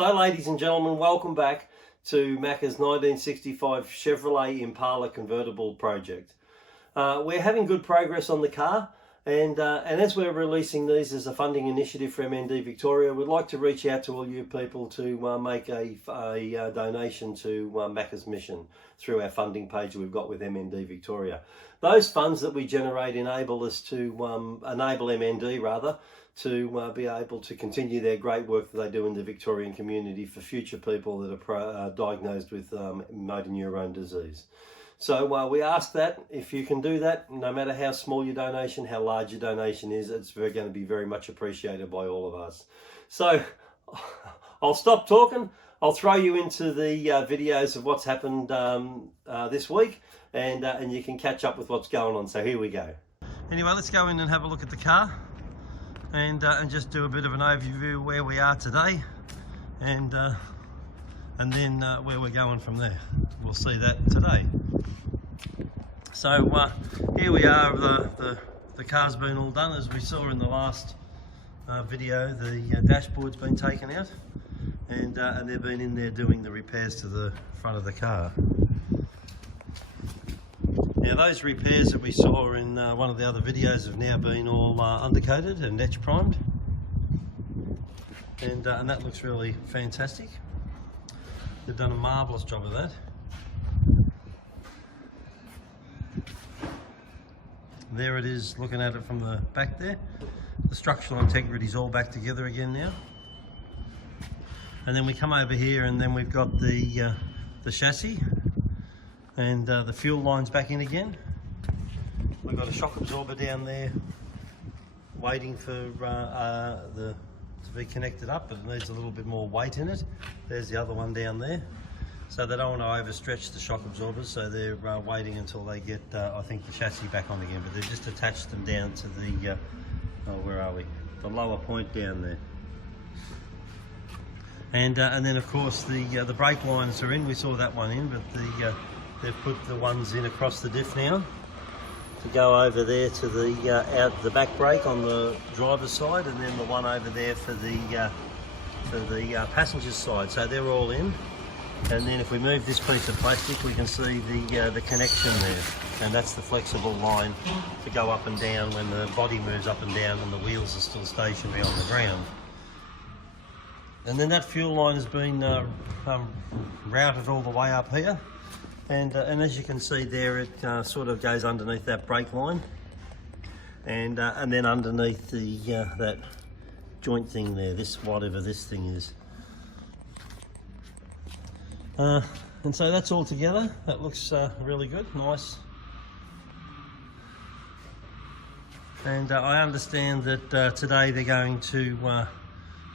So ladies and gentlemen, welcome back to Macka's 1965 Chevrolet Impala Convertible project. We're having good progress on the car, and as we're releasing these as a funding initiative for MND Victoria, we'd like to reach out to all you people to make a donation to Macka's mission through our funding page we've got with MND Victoria. Those funds that we generate enable us to enable MND rather to be able to continue their great work that they do in the Victorian community for future people that are diagnosed with motor neurone disease. So we ask that if you can do that, no matter how small your donation, how large your donation is, it's going to be very much appreciated by all of us. So I'll stop talking. I'll throw you into the videos of what's happened this week, and you can catch up with what's going on. So here we go. Anyway, let's go in and have a look at the car, and just do a bit of an overview of where we are today, and then where we're going from there. We'll see that today. So here we are. The car's been all done, as we saw in the last video. The dashboard's been taken out, and they've been in there doing the repairs to the front of the car. Now those repairs that we saw in one of the other videos have now been all undercoated and etch primed, and that looks really fantastic. They've done a marvellous job of that. There it is, looking at it from the back there. The structural integrity is all back together again now. And then we come over here, and then we've got the chassis, and the fuel line's back in again. We've got a shock absorber down there waiting for to be connected up, but it needs a little bit more weight in it. There's the other one down there. So they don't want to overstretch the shock absorbers, so they're waiting until they get, I think, the chassis back on again. But they've just attached them down to the, where are we? The lower point down there. And then of course the brake lines are in. We saw that one in, but they've put the ones in across the diff now to go over there to the back brake on the driver's side, and then the one over there for the passenger's side. So they're all in. And then if we move this piece of plastic, we can see the connection there, and that's the flexible line to go up and down when the body moves up and down and the wheels are still stationary on the ground. And then that fuel line has been routed all the way up here, and as you can see there, it sort of goes underneath that brake line, and then underneath that joint thing there, whatever this thing is. And so that's all together. That looks really good, nice. And I understand that today they're going to,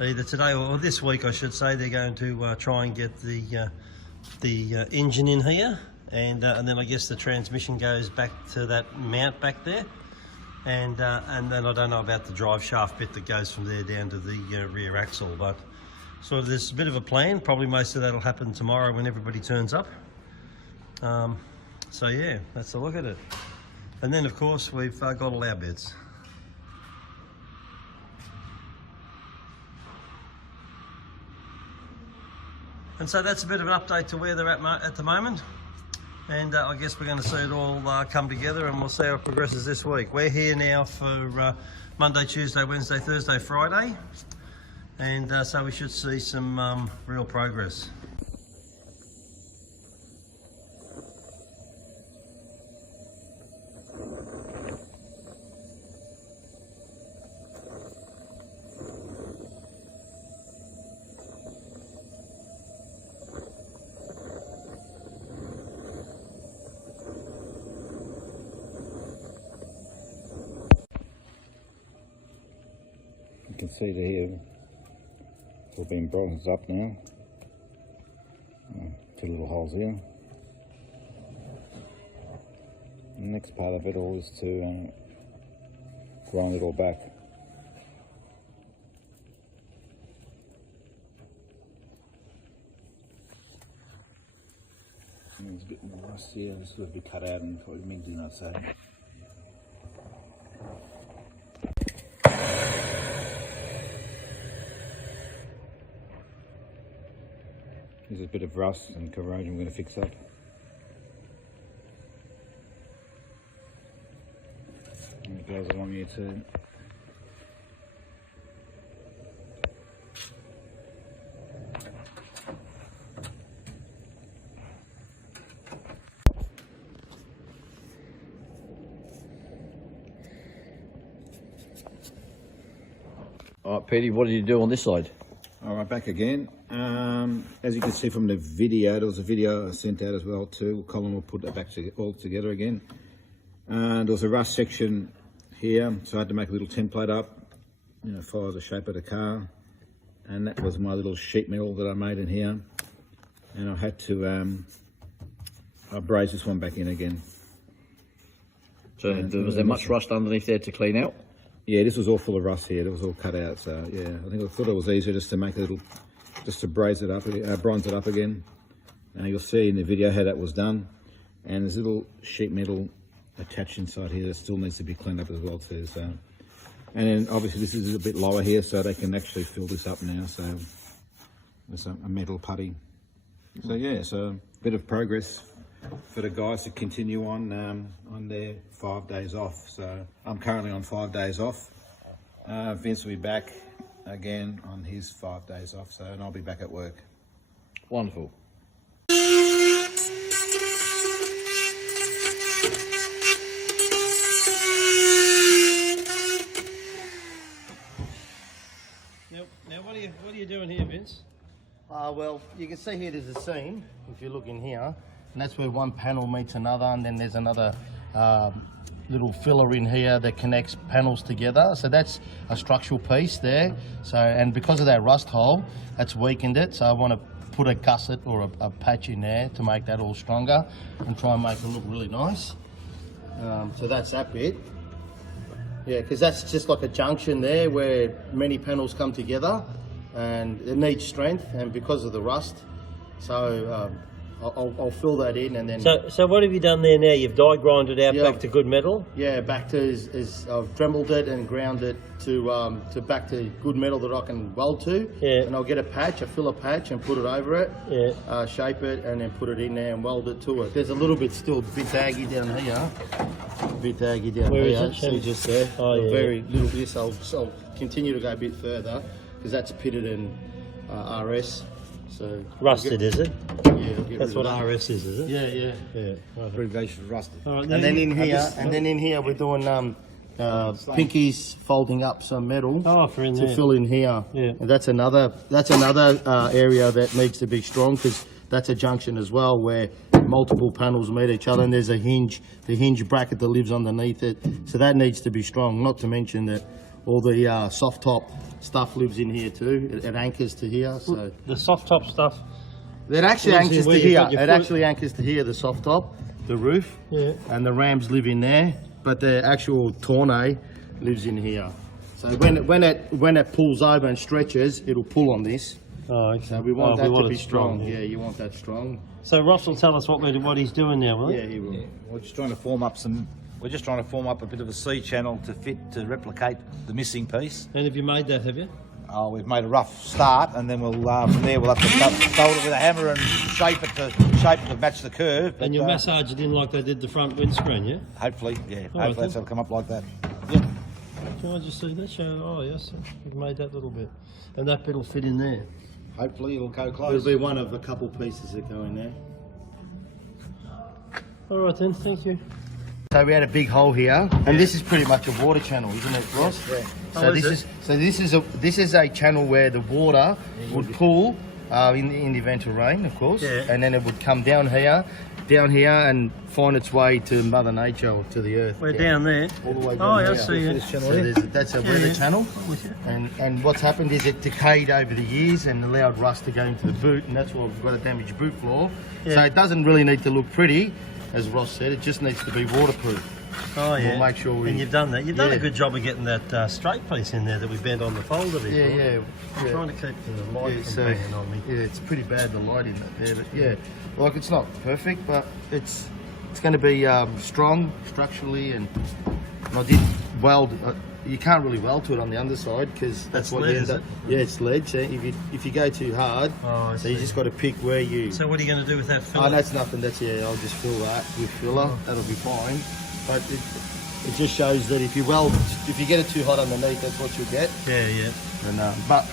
either today or this week I should say, they're going to try and get the engine in here, and then I guess the transmission goes back to that mount back there, and then I don't know about the drive shaft bit that goes from there down to the rear axle, but so there's a bit of a plan. Probably most of that will happen tomorrow when everybody turns up. So yeah, that's a look at it. And then of course we've got all our bits. And so that's a bit of an update to where they're at the moment. And I guess we're going to see it all come together, and we'll see how it progresses this week. We're here now for Monday, Tuesday, Wednesday, Thursday, Friday. And so we should see some real progress. You can see the here. It's all been bronzed up now. Two little holes here. The next part of it all is to grind it all back. And there's a bit more rust here. This will be cut out and probably mixed in, I'd say. There's a bit of rust and corrosion we're going to fix up. And it goes along here too. All right, Petey, what did you do on this side? All right, back again. As you can see from the video, there was a video I sent out as well too. Colin will put that back all together again. There was a rust section here, so I had to make a little template up, you know, follow the shape of the car. And that was my little sheet metal that I made in here. And I had to braze this one back in again. So was there much rust underneath there to clean out? Yeah, this was all full of rust here. It was all cut out. So yeah, I thought it was easier just to make a little, just to braze it up, bronze it up again. Now you'll see in the video how that was done. And there's a little sheet metal attached inside here that still needs to be cleaned up as well too. So, and then obviously this is a bit lower here, so they can actually fill this up now. So there's a metal putty. So yeah, so a bit of progress for the guys to continue on their 5 days off. So I'm currently on 5 days off. Vince will be back again on his 5 days off. So, and I'll be back at work. Wonderful. Now what are you doing here, Vince? Well, you can see here there's a seam, if you look in here, and that's where one panel meets another, and then there's another little filler in here that connects panels together. So that's a structural piece there. So, and because of that rust hole, that's weakened it. So I want to put a gusset or a patch in there to make that all stronger and try and make it look really nice. So that's that bit. Yeah, because that's just like a junction there where many panels come together, and it needs strength, and because of the rust, so I'll fill that in, and then. So what have you done there now? You've die grinded out back to good metal. Yeah, back to I've dremeled it and ground it to back to good metal that I can weld to. Yeah. And I'll get a patch, a filler patch, and put it over it. Yeah. Shape it, and then put it in there and weld it to it. There's a little bit still, a bit daggy down here. Where here. is it? See just there. Oh, yeah. Very little bit. So I'll continue to go a bit further because that's pitted in RS. So Rusted, is it? Yeah. That's what RS is it? Yeah. Yeah. Right. Abbreviation rusted. All right, And then in here, we're doing pinkies folding up some metal to fill in here. Yeah. And that's another area that needs to be strong, because that's a junction as well where multiple panels meet each other, and there's a hinge, the hinge bracket that lives underneath it. So that needs to be strong. Not to mention that all the soft top stuff lives in here too. It anchors to here. So the soft top stuff. it actually anchors to here. It actually anchors to here. The soft top, the roof, and the rams live in there. But the actual tonneau lives in here. So when it pulls over and stretches, it'll pull on this. Oh, okay. So we want that to be strong. Yeah, you want that strong. So Ross will tell us what he's doing now, will he? Yeah, he will. Yeah, we're just trying to form up a bit of a C channel to replicate the missing piece. And have you made that, have you? We've made a rough start, and then we'll from there we'll have to fold it with a hammer and shape it to match the curve. And you'll massage it in like they did the front windscreen, yeah? Hopefully, yeah. All Hopefully right, it'll come up like that. Yeah. Can I just see that? Oh yes, you've made that little bit, and that bit will fit in there. Hopefully it'll go close. It'll be one of a couple pieces that go in there. All right then, thank you. So we had a big hole here, and this is pretty much a water channel, isn't it, Ross? Yeah. So this is a channel where the water would pool in the event of rain, of course, and then it would come down here, and find its way to Mother Nature or to the earth. We're down there. All the way down I here. see it. So that's a weather channel, and what's happened is it decayed over the years and allowed rust to go into the boot, and that's why we've got a damaged boot floor. Yeah. So it doesn't really need to look pretty, as Ross said. It just needs to be waterproof. Oh yeah. We'll make sure we. And you've done that. You've done a good job of getting that straight piece in there that we bent on the folder before. Yeah. I'm trying to keep the light from banging on me. Yeah, it's pretty bad, the light in that there, but yeah, like it's not perfect, but it's going to be strong structurally, and I did weld you can't really weld to it on the underside because that's what lead, you end is up. Yeah, it's lead. So if you go too hard, Oh, I so you see. just got to pick where you. So what are you going to do with that filler? Oh, that's nothing. That's I'll just fill that with filler. That'll be fine. But it just shows that if you get it too hot underneath, that's what you'll get. Yeah. And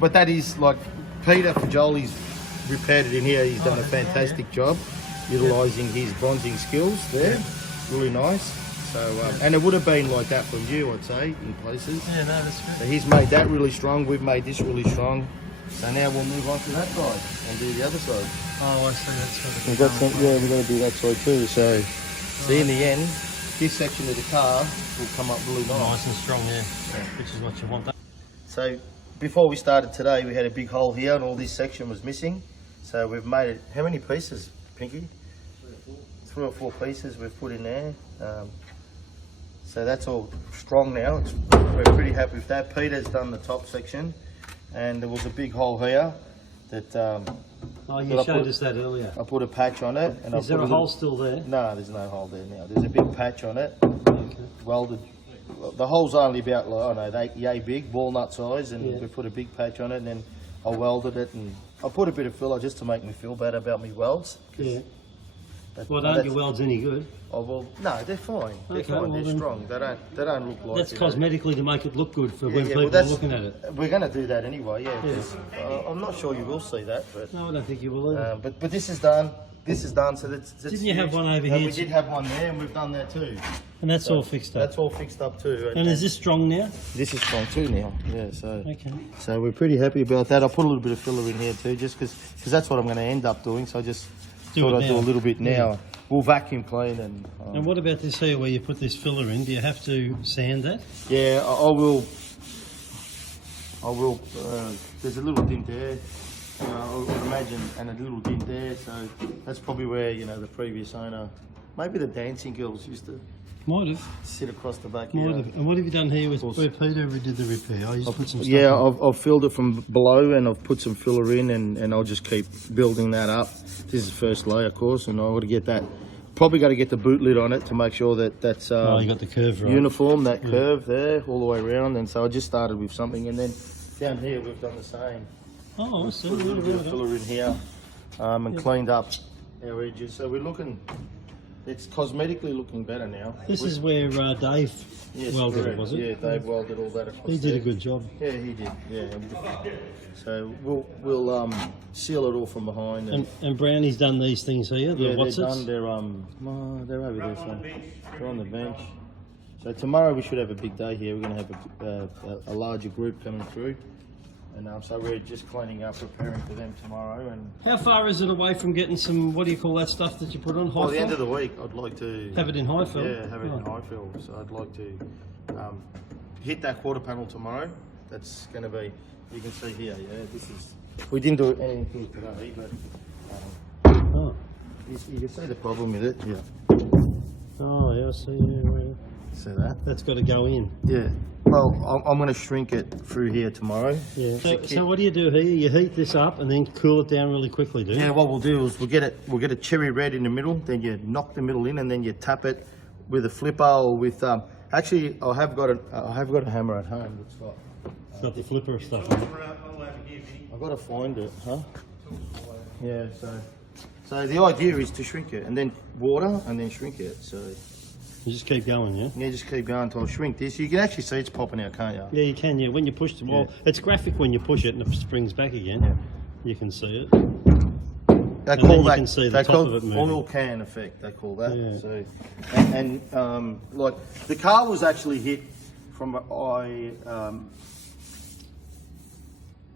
but that is like Peter Fajoli's repaired it in here. He's done a fantastic job utilising his bronzing skills there. Really nice. So and it would have been like that from you, I'd say, in places. Yeah, no, that's good. So he's made that really strong. We've made this really strong. So now we'll move on to that side and do the other side. Oh, I see. That's We've got some, we've got to do that side too. So see, in the end, this section of the car will come up really nice and strong, yeah. Which is what you want. So before we started today, we had a big hole here and all this section was missing. So we've made it, how many pieces, Pinky? 3 or 4 pieces we've put in there. So that's all strong now. We're pretty happy with that. Peter's done the top section and there was a big hole here that Oh, you showed us that earlier. I put a patch on it. And Is there a hole still there? No, there's no hole there now. There's a big patch on it, Okay. welded. The hole's only about, like, I don't know, yay big, walnut size, and Yeah. we put a big patch on it, and then I welded it, and I put a bit of filler just to make me feel better about me welds. Yeah. But, Well, don't your welds any good? Oh, well, no, they're fine. They're Okay, fine. well They're then- strong. They don't look like. That's you know, cosmetically to make it look good for when yeah, people well, are looking at it. We're going to do that anyway, yeah. 'Cause, I'm not sure you will see that, but No, I don't think you will either. but this is done. This is done. So that's Didn't you have huge. one over And here we did have one there, and we've done that too. And that's all fixed up. That's all fixed up too. And is this strong now? This is strong too now. Yeah, so Okay. so we're pretty happy about that. I'll put a little bit of filler in here too, just because that's what I'm going to end up doing. So I just thought I'd do a little bit now. Yeah. We'll vacuum clean and. And what about this here where you put this filler in? Do you have to sand that? Yeah, I will. There's a little dent there. I would imagine, and a little dent there. So that's probably where the previous owner, maybe the dancing girls used to Might have. sit across the back. Might here. have. And what have you done here with where Peter did the repair? Oh, you just put some stuff Yeah, on. I've filled it from below and I've put some filler in and I'll just keep building that up. This is the first layer, of course, and I've got to get that. Probably got to get the boot lid on it to make sure that that's Oh, you got the curve right. uniform, that curve there, all the way around. And so I just started with something, and then down here we've done the same. Oh, I see. Put a little bit of Yeah. filler in here and cleaned up our edges. So we're looking, it's cosmetically looking better now. This is where Dave Yes, welded it, correct. was it? Yeah, Dave welded all that across He did there. a good job. Yeah, he did. Yeah. So we'll seal it all from behind. And Brownie's done these things here. The yeah, what's they're it? done. They're over there. So they're on the bench. So tomorrow we should have a big day here. We're going to have a larger group coming through, and so we're just cleaning up, preparing for them tomorrow. And How far is it away from getting some, what do you call that stuff that you put on? by the end High of the week, I'd like to Have it in high fill? Yeah, have it in Oh. high fill. So I'd like to hit that quarter panel tomorrow. That's going to be. You can see here. Yeah, this is. We didn't do anything today, but Oh. you can see the problem with it. Yeah. Oh, yeah, I see. Yeah, right. See that? That's got to go in. Yeah. Well, I'm going to shrink it through here tomorrow. Yeah. So what do you do here? You heat this up and then cool it down really quickly, do you? Yeah. What we'll do is we'll get a cherry red in the middle. Then you knock the middle in, and then you tap it with a flipper or with. Actually, I have got a hammer at home. It's got. Got the flipper stuff. I've got to find it, huh? Yeah. So the idea is to shrink it, and then water, and then shrink it. So You just keep going, yeah? yeah, just keep going until I shrink this. You can actually see it's popping out, can't you? Yeah, you can, yeah. When you push the wall, it's graphic when you push it and it springs back again. Yeah. You can see it. They And call then you that can see the they top call of it moving. oil can effect. They call that. Yeah. So, and like the car was actually hit from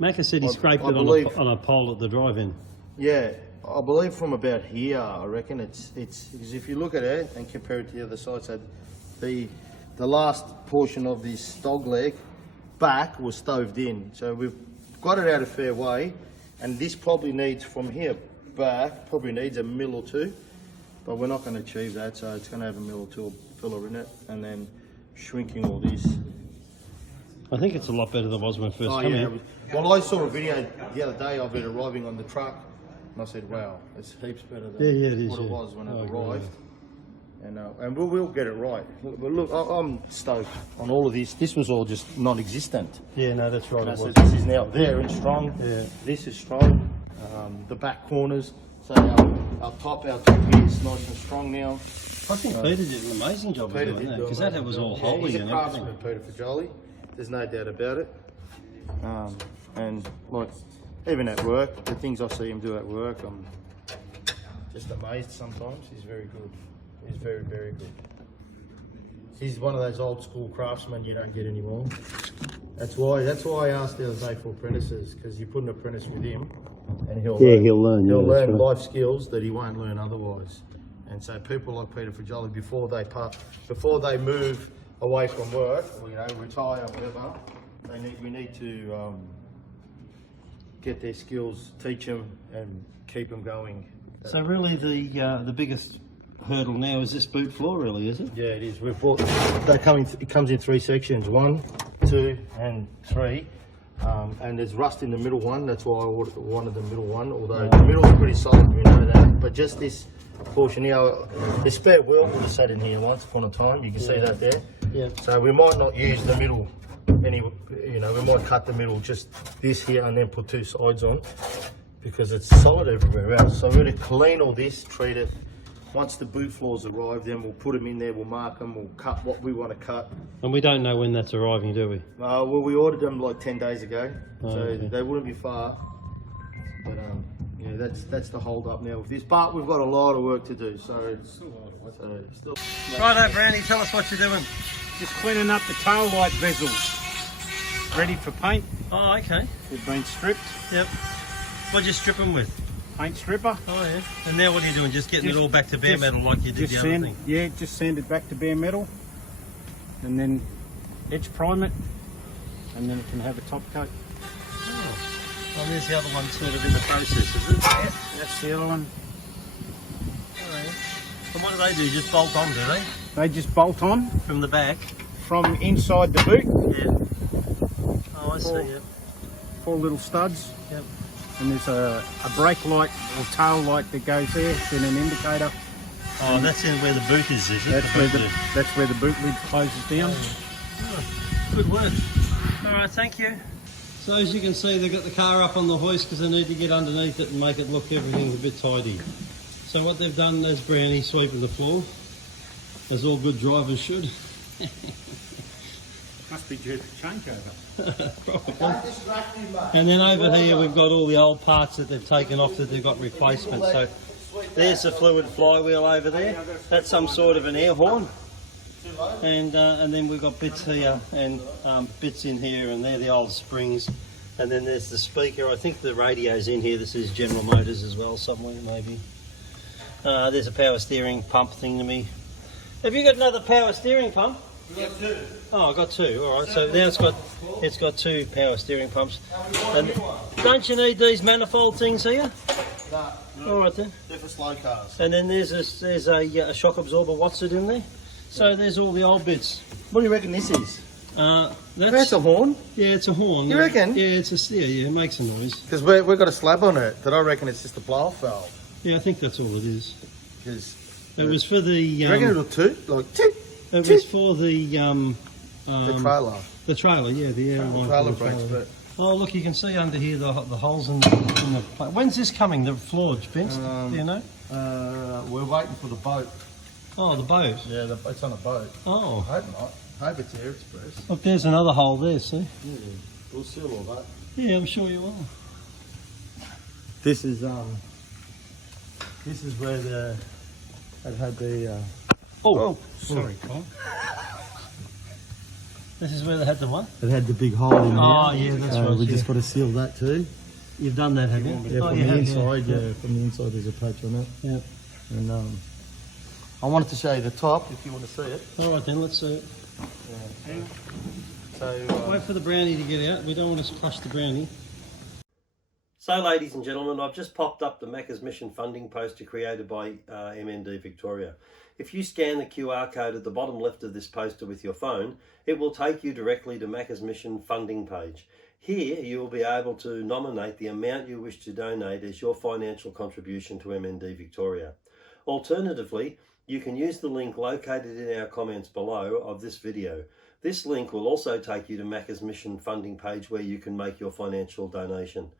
Macka said he scraped I it believe- on a pole at the drive-in. yeah, I believe from about here. I reckon it's because if you look at it and compare it to the other side, so the last portion of this dog leg back was stoved in. So we've got it out a fair way, and this probably needs from here back probably needs a mil or two, but we're not going to achieve that. So it's going to have a mil or two of filler in it, and then shrinking all this. I think it's a lot better than it was when I first Oh came yeah. in. Well, I saw a video the other day of it arriving on the truck, and I said, "Wow, it's heaps better than Yeah, it is, what it yeah. was when I it agree, arrived." And we'll get it right. Look, I'm stoked on all of this. This was all just non-existent. Yeah, no, that's right. So this is now there and strong. Yeah. This is strong. The back corners. So our top here is nice and strong now. I think Peter did an amazing job of doing that, because that was all holy He's a and craftsman, everything. Peter Fajoli. There's no doubt about it. And like, even at work, the things I see him do at work, I'm just amazed sometimes. He's very good. He's very, very good. He's one of those old school craftsmen you don't get anymore. That's why I asked the other day for apprentices, because you put an apprentice with him and he'll learn. He'll learn life skills that he won't learn otherwise. And so people like Peter Fajoli, before they move away from work, or, you know, retire, whatever, we need to get their skills, teach them, and keep them going. So really, the biggest hurdle now is this boot floor, really, is it? Yeah, it is. We've bought. It comes in 3 sections: 1, 2, and 3. And there's rust in the middle one. That's why I wanted the middle one. Although the middle is pretty solid, we know that. But just this portion here, the spare wheel would have sat in here once upon a time. You can see that there. Yeah. So we might not use the middle any. You know, we might cut the middle, just this here, and then put 2 sides on, because it's solid everywhere else. So we're going to clean all this, treat it. Once the boot floors arrive, then we'll put them in there, we'll mark them, we'll cut what we want to cut. And we don't know when that's arriving, do we? Well, we ordered them like 10 days ago, so okay. they wouldn't be far. But yeah, that's the hold up now with this. But we've got a lot of work to do, so it's still. Righto, Brandy, tell us what you're doing. Just cleaning up the tail light bezels. Ready for paint. Oh, okay. They've been stripped. Yep. What'd you strip them with? Paint stripper. Oh, yeah. And now what are you doing? Just getting it all back to bare metal like you did the other thing? Yeah, just sand it back to bare metal. And then edge prime it. And then it can have a top coat. Oh. Well, there's the other one sort of in the process, is it? Yeah, that's the other one. Oh, yeah. And what do they do? Just bolt on, do they? They just bolt on From the back? from inside the boot. Yeah. Oh, I see, yeah. 4 little studs. Yep. And there's a brake light or tail light that goes there, then an indicator. Oh, that's in where the boot is it? That's where the boot lid closes down. Oh, good work. All right, thank you. So as you can see, they've got the car up on the hoist because they need to get underneath it and make it look everything a bit tidy. So what they've done is Brownie sweeping the floor, as all good drivers should. Must be due for changeover. Probably. And then over here we've got all the old parts that they've taken off that they've got replacements. So there's the fluid flywheel over there. That's some sort of an air horn. And then we've got bits here and bits in here, and they're the old springs. And then there's the speaker. I think the radio's in here. This is General Motors as well, somewhere maybe. There's a power steering pump thing to me. Have you got another power steering pump? Got 2. Oh, I got 2. All right. So now it's got 2 power steering pumps. And don't you need these manifold things here? No. All right then. They're for slow cars. And then there's a shock absorber. What's it in there? So there's all the old bits. What do you reckon this is? That's a horn. Yeah, it's a horn. You reckon? Yeah, it makes a noise. Because we've got a slab on it that I reckon it's just a blow-off valve. Yeah, I think that's all it is. Because It was for the. you reckon it'll toot? Like toot? It was for the. The trailer. The trailer, yeah, the air line. Trailer for the brakes, but Oh, look, you can see under here the holes in the. When's this coming? The floor, Vince? Do you know? we're waiting for the boat. Oh, the boat. Yeah, it's on a boat. Oh, I hope not. I hope it's Air Express. look, there's another hole there. See? Yeah, we'll seal all that. Yeah, I'm sure you will. This is where it had the. Oh, Sorry, Colin. this is where they had the what? It had the big hole in there. Oh, yeah, that's right. We yeah. just got to seal that too. You've done that, have you? Yeah, Oh, from you the have, inside. Yeah, from the inside there's a patch on it. Yeah. And I wanted to show you the top if you want to see it. All right then, let's see it. So. Wait for the brownie to get out. We don't want to crush the brownie. So, ladies and gentlemen, I've just popped up the Macca's Mission funding poster created by MND Victoria. If you scan the QR code at the bottom left of this poster with your phone, it will take you directly to Macca's Mission funding page. Here, you will be able to nominate the amount you wish to donate as your financial contribution to MND Victoria. Alternatively, you can use the link located in our comments below of this video. This link will also take you to Macka's mission funding page where you can make your financial donation.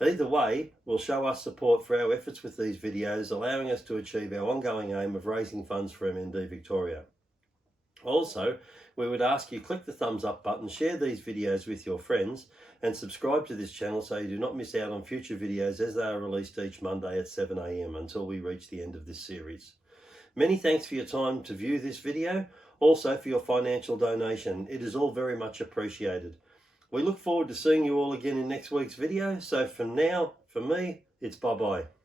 Either way will show us support for our efforts with these videos, allowing us to achieve our ongoing aim of raising funds for MND Victoria. Also, we would ask you click the thumbs up button, share these videos with your friends, and subscribe to this channel so you do not miss out on future videos as they are released each Monday at 7 AM until we reach the end of this series. Many thanks for your time to view this video, also for your financial donation. It is all very much appreciated. We look forward to seeing you all again in next week's video. So for now, for me, it's bye-bye.